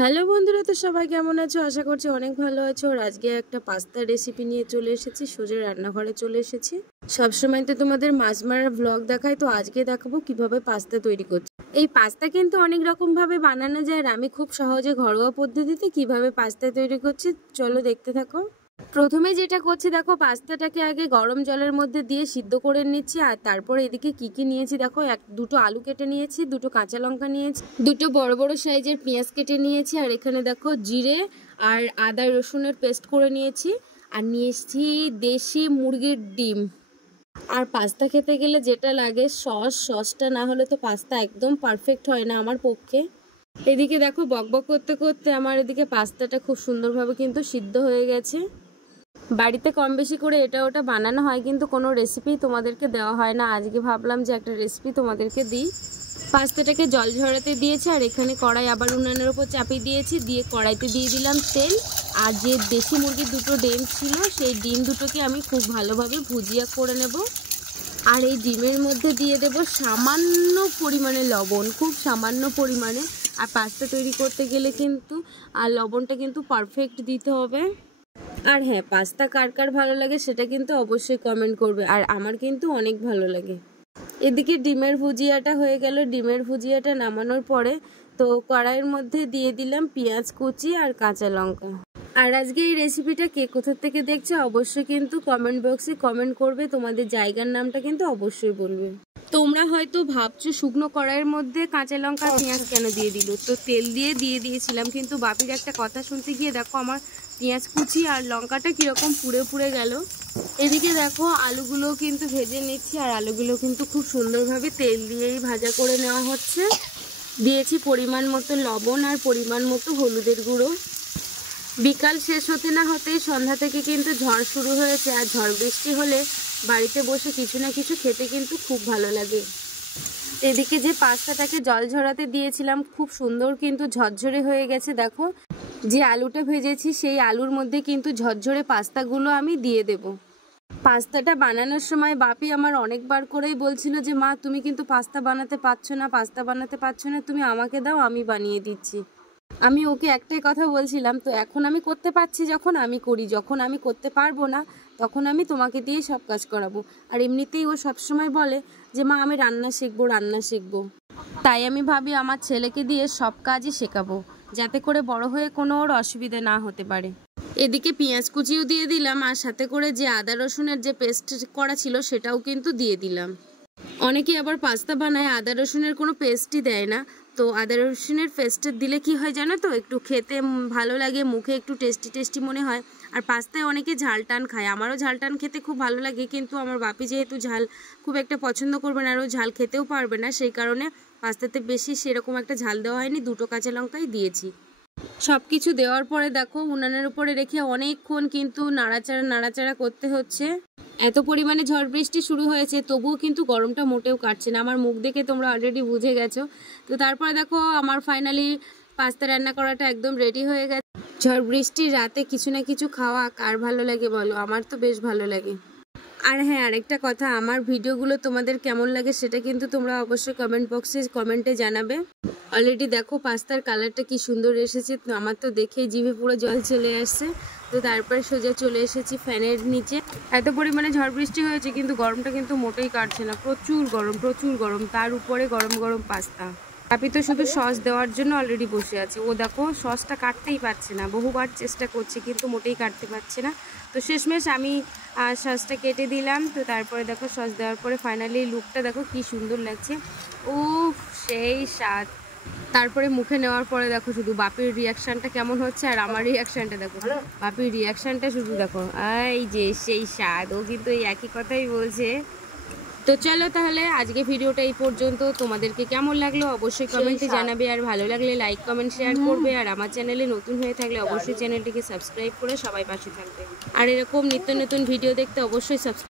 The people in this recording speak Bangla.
হ্যালো বন্ধুরা, তো সবাই কেমন আছো? আশা করছি অনেক ভালো আছো। আর আজকে একটা পাস্তার রেসিপি নিয়ে চলে এসেছি, সোজা রান্নাঘরে চলে এসেছি। সবসময় তো তোমাদের মাছ মারার ব্লগ দেখাই, তো আজকে দেখাবো কিভাবে পাস্তা তৈরি করছি। এই পাস্তা কিন্তু অনেক রকম ভাবে বানানো যায়, আর আমি খুব সহজে ঘরোয়া পদ্ধতিতে কিভাবে পাস্তা তৈরি করছি চলো দেখতে থাকো। প্রথমে যেটা করছি দেখো, পাস্তাটাকে আগে গরম জলের মধ্যে দিয়ে সিদ্ধ করে নিচ্ছি। আর তারপর এদিকে কি নিয়েছি দেখো, দুটো আলু কেটে নিয়েছি, দুটো কাঁচা লঙ্কা নিয়েছি, দুটো বড় বড় সাইজের পেঁয়াজ কেটে নিয়েছি, আর এখানে দেখো জিরে আর আদা রসুনের পেস্ট করে নিয়েছি, আর নিয়েছি দেশি মুরগির ডিম। আর পাস্তা খেতে গেলে যেটা লাগে সসটা না হলে তো পাস্তা একদম পারফেক্ট হয় না আমার পক্ষে। এদিকে দেখো বকবক করতে করতে আমার এদিকে পাস্তাটা খুব সুন্দরভাবে কিন্তু সিদ্ধ হয়ে গেছে। বাড়িতে কম বেশি করে এটা ওটা বানানো হয়, কিন্তু কোনো রেসিপি তোমাদেরকে দেওয়া হয় না। আজকে ভাবলাম যে একটা রেসিপি তোমাদেরকে দিই। পাস্তাটাকে জল ঝরাতে দিয়েছি, আর এখানে কড়াই আবার উনানের উপর চাপিয়ে দিয়েছি, দিয়ে কড়াইতে দিয়ে দিলাম তেল। আর যে দেশি মুরগির দুটো ডিম ছিল, সেই ডিম দুটোকে আমি খুব ভালোভাবে ভুজিয়া করে নেব। আর এই ডিমের মধ্যে দিয়ে দেব সামান্য পরিমাণে লবণ, খুব সামান্য পরিমাণে। আর পাস্তা তৈরি করতে গেলে কিন্তু আর লবণটা কিন্তু পারফেক্ট দিতে হবে। আর হ্যাঁ, পাস্তা কার কার ভালো লাগে সেটা কিন্তু অবশ্যই কমেন্ট করবে, আর আমার কিন্তু অনেক ভালো লাগে। এদিকে ডিমের ভুজিয়াটা হয়ে গেল। ডিমের ভুজিয়াটা নামানোর পরে তো কড়াইয়ের মধ্যে দিয়ে দিলাম পেঁয়াজ কুচি আর কাঁচা লঙ্কা। আর আজকে এই রেসিপিটা কে কোথা থেকে দেখছো অবশ্যই কিন্তু কমেন্ট বক্সে কমেন্ট করবে, তোমাদের জায়গার নামটা কিন্তু অবশ্যই বলবে। তোমরা হয়তো ভাবছো শুকনো কড়াইয়ের মধ্যে কাঁচা লঙ্কা পেঁয়াজ কেন দিয়ে দিল, তো তেল দিয়ে দিয়েছিলাম, কিন্তু বাপির একটা কথা শুনতে গিয়ে দেখো আমার পেঁয়াজ কুচি আর লঙ্কাটা কীরকম পুড়ে পুড়ে গেল। এদিকে দেখো আলুগুলো কিন্তু ভেজে নিচ্ছি, আর আলুগুলো কিন্তু খুব সুন্দরভাবে তেল দিয়েই ভাজা করে নেওয়া হচ্ছে। দিয়েছি পরিমাণ মতো লবণ আর পরিমাণ মতো হলুদের গুঁড়ো। বিকাল শেষ হতে না হতেই সন্ধ্যা থেকে কিন্তু ঝড় শুরু হয়েছে, আর ঝড় বৃষ্টি হলে বাড়িতে বসে কিছু না কিছু খেতে কিন্তু খুব ভালো লাগে। এদিকে যে পাস্তাটাকে জল ঝরাতে দিয়েছিলাম খুব সুন্দর কিন্তু ঝরঝরে হয়ে গেছে। দেখো যে আলুটা ভেজেছি সেই আলুর মধ্যে কিন্তু ঝরঝরে পাস্তাগুলো আমি দিয়ে দেব। পাস্তাটা বানানোর সময় বাপি আমার অনেকবার করেই বলছিল যে মা তুমি কিন্তু পাস্তা বানাতে পারছো না, তুমি আমাকে দাও, আমি বানিয়ে দিচ্ছি। আমি ওকে একটাই কথা বলছিলাম, তো এখন আমি করতে পারছি যখন আমি করি, যখন আমি করতে পারবো না তখন আমি তোমাকে দিয়েই সব কাজ করাবো। আর এমনিতেই ও সবসময় বলে যে মা আমি রান্না শিখবো। তাই আমি ভাবি আমার ছেলেকে দিয়ে সব কাজই শেখাবো, যাতে করে বড় হয়ে কোনো ওর অসুবিধা না হতে পারে। এদিকে পেঁয়াজ কুচিও দিয়ে দিলাম, আর সাথে করে যে আদা রসুনের যে পেস্ট করা ছিল সেটাও কিন্তু দিয়ে দিলাম। অনেকে আবার পাস্তা বানায় আদা রসুনের কোনো পেস্টই দেয় না, তো আদা রসুনের পেস্ট দিলে কি হয় জানো তো, একটু খেতে ভালো লাগে, মুখে একটু টেস্টি মনে হয়। আর পাস্তায় অনেকে ঝাল টান খায়, আমারও ঝাল টান খেতে খুব ভালো লাগে, কিন্তু আমার বাপি যেহেতু ঝাল খুব একটা পছন্দ করবে না আর ও ঝাল খেতেও পারবে না, সেই কারণে পাস্তাতে বেশি সেরকম একটা ঝাল দেওয়া হয়নি, দুটো কাঁচা লঙ্কাই দিয়েছি। সব কিছু দেওয়ার পরে দেখো উনানের উপরে রেখে অনেকক্ষণ কিন্তু নাড়াচাড়া করতে হচ্ছে। এত পরিমাণে ঝড় বৃষ্টি শুরু হয়েছে তবুও কিন্তু গরমটা মোটেও কাটছে না, আমার মুখ দেখে তোমরা অলরেডি বুঝে গেছো। তো তারপরে দেখো আমার ফাইনালি পাস্তা রান্না করাটা একদম রেডি হয়ে গেছে। ঝড় বৃষ্টির রাতে কিছু না কিছু খাওয়া কার ভালো লাগে বলো, আমার তো বেশ ভালো লাগে। আর হ্যাঁ, আরেকটা কথা, আমার ভিডিওগুলো তোমাদের কেমন লাগে সেটা কিন্তু তোমরা অবশ্যই কমেন্ট বক্সে কমেন্টে জানাবে। অলরেডি দেখো পাস্তার কালারটা কি সুন্দর এসেছে, তো আমার তো দেখেই জিভে পুরো জল চলে আসছে। তো তারপরে সোজা চলে এসেছি ফ্যানের নিচে। এত পরিমাণে ঝড় বৃষ্টি হয়েছে কিন্তু গরমটা কিন্তু মোটেই কাটছে না, প্রচুর গরম, তার উপরে গরম পাস্তা। আপনি তো শুধু সস দেওয়ার জন্য অলরেডি বসে আছে, ও দেখো সসটা কাটতেই পারছে না, বহুবার চেষ্টা করছে কিন্তু মোটেই কাটতে পারছে না। তো শেষমেশ আমি সসটা কেটে দিলাম। তো তারপরে দেখো সস দেওয়ার পরে ফাইনালি লুকটা দেখো কি সুন্দর লাগছে, ও সেই স্বাদ। তারপরে মুখে নেওয়ার পরে দেখো শুধু বাপির রিয়াকশানটা কেমন হচ্ছে, আর আমার রিয়াকশানটা দেখো, বাপির রিয়াকশানটা শুধু দেখো, এই যে সেই স্বাদ, ও কিন্তু এই একই কথাই বলছে। তো চলো তাহলে আজকে ভিডিওটা এই পর্যন্ত, তোমাদেরকে কেমন লাগলো অবশ্যই কমেন্টে জানাবে, আর ভালো লাগলে লাইক কমেন্ট শেয়ার করবে, আর আমার চ্যানেলে নতুন হয়ে থাকলে অবশ্যই চ্যানেলটিকে সাবস্ক্রাইব করে সবাই পাশে থাকবে, আর এরকম নিত্য নতুন ভিডিও দেখতে অবশ্যই সাবস্ক্রাইব